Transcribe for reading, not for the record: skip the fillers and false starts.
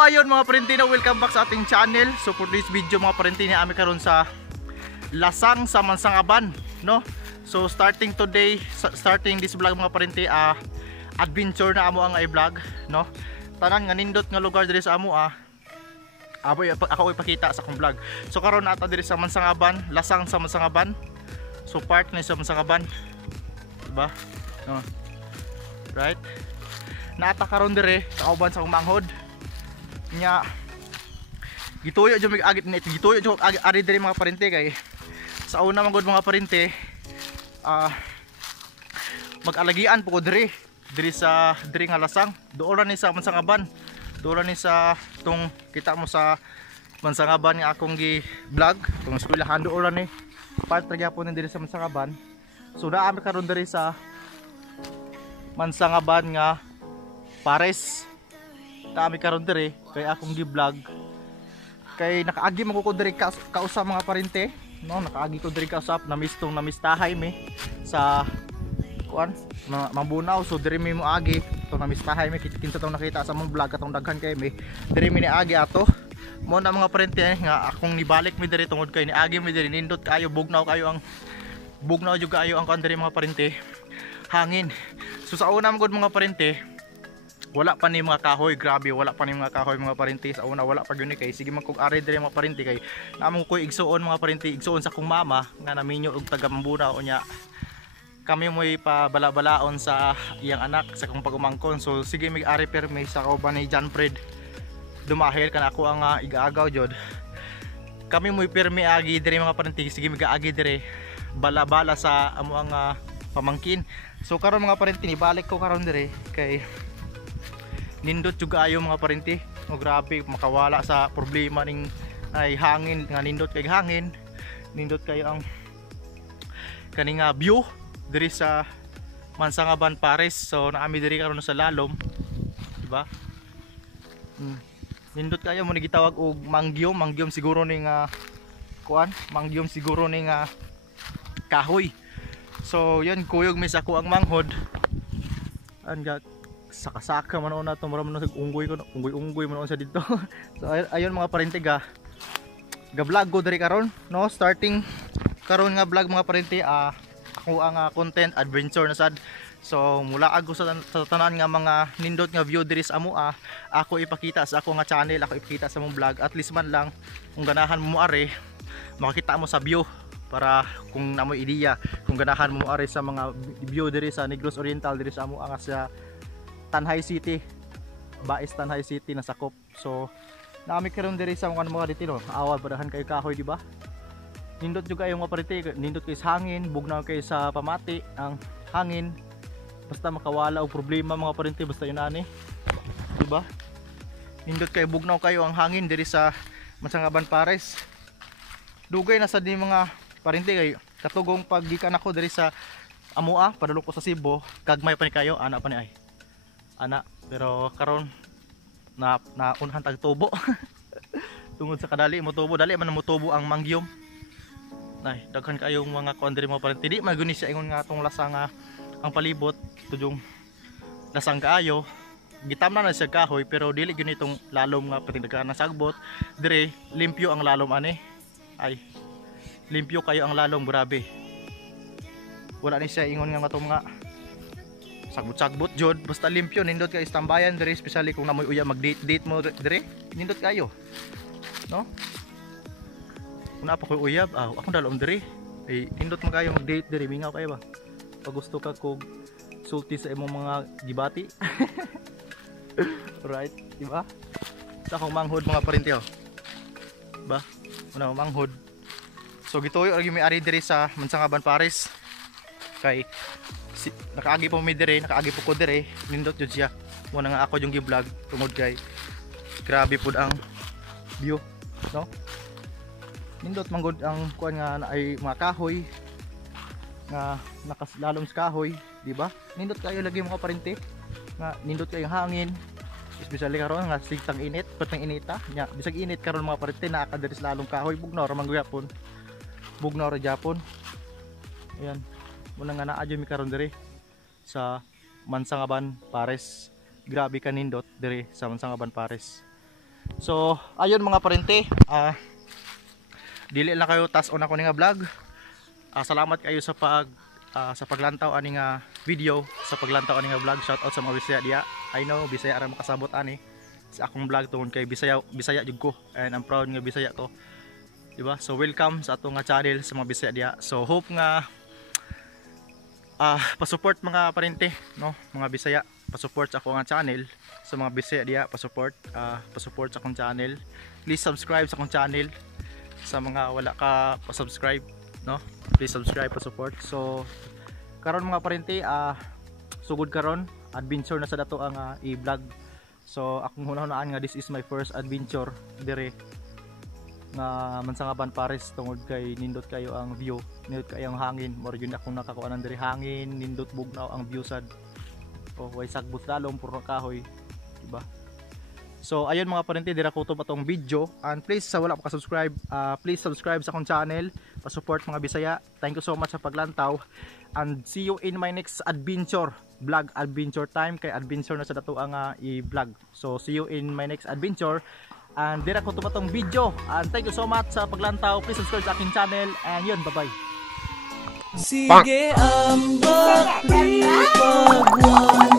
ayun mga parentino, welcome back sa ating channel. So for this video mga parentino, ami karon sa Lasang sa Mansangaban, no? So starting today, starting this vlog mga parenti, adventure na amo ang i-vlog, no? Tanan nga nindot nga lugar diri sa amo ako ipakita sa akong vlog. So karon ata diri sa Mansangaban, Lasang sa Mansangaban. So part ni sa Mansangaban, diba? No. Right? Naata karon dire sa kauban sa manghod. Nya gituyo jud mig agit net, gituyo jud ari dire mga parente kay sa una man gud mga parente mag-alagian po ko dire nga Lasang. Doon ni sa Mansangaban. Doon ni sa tong kita mo sa Mansangaban nga akong gi-vlog, tong eskwelahan doon ni. Part ra gyapon ni dire sa Mansangaban. So naami karon dire sa Mansangaban nga Pares. Naami karon dire kay akong gi-vlog. Kay nakaagi man ko dire kausap mga parente, no? Nakaagi ko dire kausap na namistahay mi sa kuan mabunaw. So dire mi mo agi to namistahay mi kinsa tong nakita sa mong vlog atong daghan kay mi dire mi ni agi ato mo na mga parente nga akong nibalik mi dire tungod kay ni agi mi dire nindot kayo bugnaw jud kayo ang kan dire mga parente hangin. So sa una man gud mga parente wala pa ni mga kahoy, grabe wala pa ni mga kahoy mga parente. Sa una wala pa gyud ni kay sige man kog ari dire mga parente kay namong ko igsuon mga parente, igsuon sa kong mama nga naminyo og taga Mambunaw unya kami mo'y pabala-balaon sa iyang anak sa kong pagumangkon. So sige mig ari permi sa kauban ni John Fred dumahil kana ako ang igaagaw jud kami mo'y permi agi dire mga parente, sige mig agi dire bala-bala sa amo ang pamangkin. So karon mga parente ni balik ko karon dire kay nindot juga ayo mga parente. Oh, grabe makawala sa problema ning ay hangin nga nindot kay hangin, nindot kayo ang kaning view diri sa Mansangaban Pares. So naami diri karon sa lalom, diba? Nindot kayo mo ni gitawag og mangyom siguro ning kuan, mangyom siguro ning kahoy. So yan kuyog mi sa ko ang manghod. Anga saka-saka man na to maram na unggoy man sa dito. So ayun mga parente ga-vlog ko diri karon, no? Starting karon nga vlog mga parente, ako ang content adventure na sad. So mula ako sa tanan nga mga nindot nga view diri sa amo ako ipakita sa ako nga channel, ako ipakita sa mong vlog at least man lang kung ganahan mo are makakita mo sa view para kung namoy ideya kung ganahan mo are sa mga view diri sa Negros Oriental diri sa amo sa Tanhay City, Bais Tanhay City na sakop. So naami karon diri sa mga dito, no? Awal badahan kay kahoy, di ba? Nindot juga yung mga parente, nindot kay sa hangin, bugnaw kay sa pamati ang hangin. Basta makawala og problema mga parente basta yun ani. Di ba? Nindot kay bugnaw kayo ang hangin diri sa Mansangaban Pares. Dugay na sad ni mga parente kay katugong paggikan ako diri sa Amua, padulok ko sa Cebu, kagmay pa ni kayo, ana pa ni ay. Ana, pero karon na unahan tag tubo. Tungod sa kadali mo tubo, dali man mo tubo ang mangyom. Nay, daghan kayong mga kuan diri mga parente. Di maguni siya ingon nga tong Lasang ang palibot tudong Lasang kaayo. Gitamnan na siya kahoy pero dili gyud itong lalom nga patigdagan na sagbot. Dire limpyo ang lalom ani. Ay, limpyo kayo ang lalom, grabe. Wala ni siya ingon nga matong nga sagbot jud, basta limpyo nindot kay istambayan dire, especially kung namoy uya mag-date mo dire, nindot kayo, no? Una pa ko uyab, ako dalom dire. Eh nindot man kayo mag-date dire, mingaw kayo ba? Pag gusto ka kog sulti sa imong mga gibati. Right, di ba? Sa akong manghod mga parente, ba? Una manghod. So gituyo lagi may ari dire sa Mansangaban Pares. Kay nakaagi po mi dire, nakaagi po ko dire, nindot jud siya. Muna nga ako yung gi-vlog tungod kay grabe pud ang view, no? Nindot man gud ang kuan nga ay mga kahoy nga nakalalom sa kahoy, di ba? Nindot kayo lagi mga parente nga nindot kayo hangin, especially karon nga sigtang init, patang inita nya bisag init karon mga parente naa ka diri sa lalong kahoy, bugnaw ra man gyapon. Bugnaw ra gyapon. Ayan. Muna nga naa mi karon diri sa Mansangaban Pares. Grabe ka nindot diri sa Mansangaban Pares. So ayun mga parente, dili lang kayo tas-on ako nga vlog. Salamat kayo sa paglantaw ani nga video, sa paglantaw ani nga vlog. Shout out sa mga Bisaya diya. I know Bisaya ra makasabot ani sa akong vlog tungod kay Bisaya jud ko, and I'm proud nga Bisaya to. Diba? So welcome sa atong nga channel sa mga Bisaya diya. So hope nga pa-support mga parente, no? Mga Bisaya, pa-support sa akong channel. Sa mga Bisaya diya, pa-support sa akong channel. Please subscribe sa akong channel. Sa mga wala ka pa-subscribe, no? Please subscribe, pa-support. So karon mga parente, sugod karon adventure na sa dato ang i-vlog. So akong hunahunaan nga this is my first adventure dire nga Mansangaban Paris, tungod kay nindot kayo ang view, nindot kayo ang hangin. More yun akong nakakuha ng diri, hangin, nindot bugnaw ang view sad. Way sagbot lalong puro kahoy, diba? So ayun mga parente, dira ko to patong video, and please sa wala pa ka-subscribe, please subscribe sa akong channel, pa-support mga Bisaya. Thank you so much sa paglantaw, and see you in my next adventure vlog, adventure time, kay adventure na sa dato ang i-vlog. So see you in my next adventure. And dira ko tumatong video, and thank you so much sa paglantaw. Please subscribe sa aking channel, and yun, bye bye. Sige ang bakli pagwan